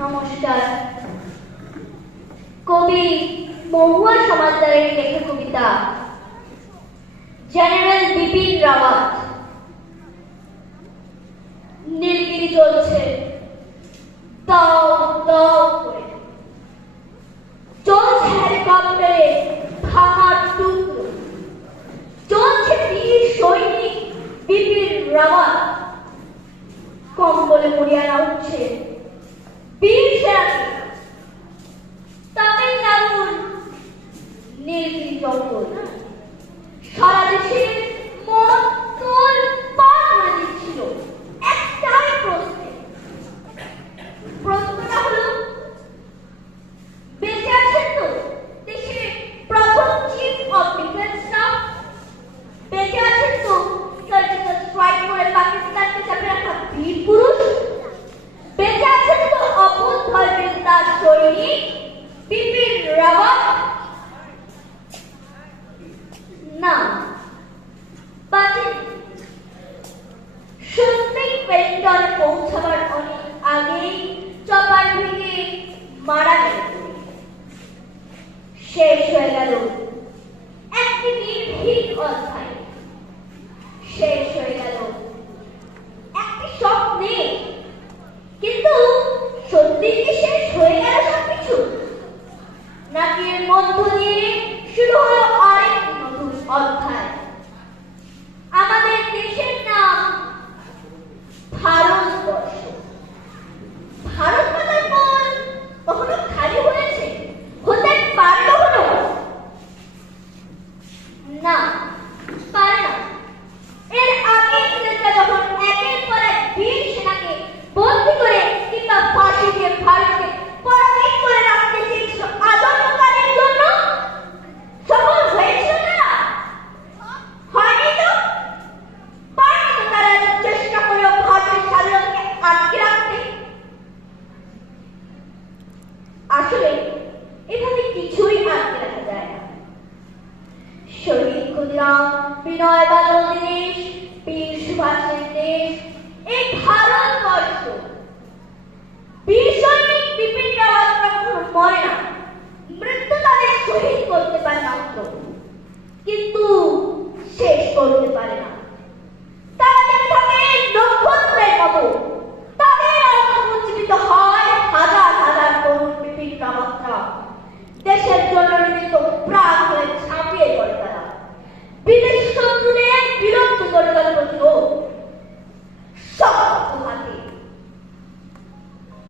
নমস্কার। কবি মহুয়া সমাজদারের লেখা কবিতা জেনারেল বিপিন রাওয়াত। নীলগিরি চলছে দাও দাও করে, চলছে হেলিকপ্টারে ভাঙা টুকরো, চলছে বীর সৈনিক বিপিন রাওয়াত। কম্বলে মরিয়া উঠছে বীর সেনাকে। তামিলনাড়ুর নীলগিরি জঙ্গল সারা দেশে মন তোল পার করে দিচ্ছিল একটাই প্রশ্নে। প্রশ্নটা হলো, বেঁচে আছেন তো দেশের প্রথম চিফ অফ ডিফেন্স স্টাফ? বেঁচে আছেন তো সার্জিক্যাল স্ট্রাইক করে পাকিস্তানকে চাপে রাখা বীর পুরুষ? বেঁচে আছেন তো অকুত ধর্মের তার সৈনিক বিপিন রাওয়াত? না, বাঁচেন। স্বস্তিক পেন্টনে পৌঁছাবার অনেক আগেই চপার ভেঙে মারা গেল। শেষ হয়ে গেল একটি নির্ভীক অধ্যায়, শেষ হয়ে গেল একটি স্বপ্নে। কিন্তু সত্যি কি শেষ হয়ে গেল সবকিছু, নাকি এর মধ্য দিয়ে শুরু হলো আরেকটি নতুন অধ্যায়? আমাদের দেশের নাম ভারতবর্ষ। ভারত মাতার কোল কখনো খালি হয়েছে, হতে পারে কখনো? না, পারে না। এর আগে ইংরেজরা যখন একের পর এক বীর সেনাকে বন্দী করে কিংবা ফাঁসি দিয়ে ভারতকে পরাজিত করে রাখতে চেয়েছিল আদমকারীর জন্য, সফল হয়েছিল তারা? হয়নি তো। পারেনি তো তারা চেষ্টা করেও ভারতের স্বাধীনতাকে আটকে রাখতে। আসলে এভাবে কিছুই আটকে রাখা যায় না। শহীদ ক্ষুদিরাম, বিনয় বাদল,